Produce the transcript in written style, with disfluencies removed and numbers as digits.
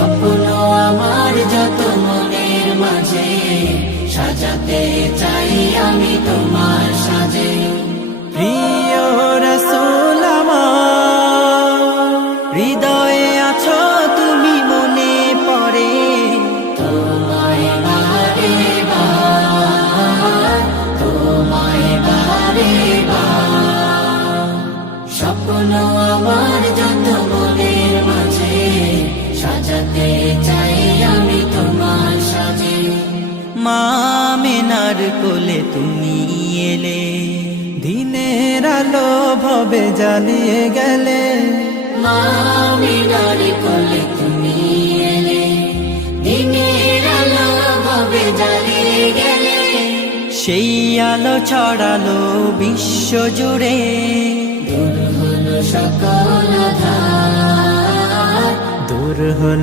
স্বপ্ন আমার যত মনের মাঝে, সাজাতে চাই আমি তোমার সাজে। প্রিয় রাসূল আমার, হৃদয়ে আছো তুমি, মনে পড়ে তোমায় বারে বার, তোমায় বারে বার। স্বপ্ন আমার যত মনের মাঝে, সাজাতে চাই আমি তোমার সাজে। মা আমিনার কোলে তুমি এলে, দিনের আলো ভবে জ্বালিয়ে গেলে। মা আমিনার কোলে তুমি এলে, দিনের আলো ভবে জ্বালিয়ে গেলে। সেই আলো ছড়ালো বিশ্ব জুড়ে, দূর হলো সকল আঁধার, দূর হল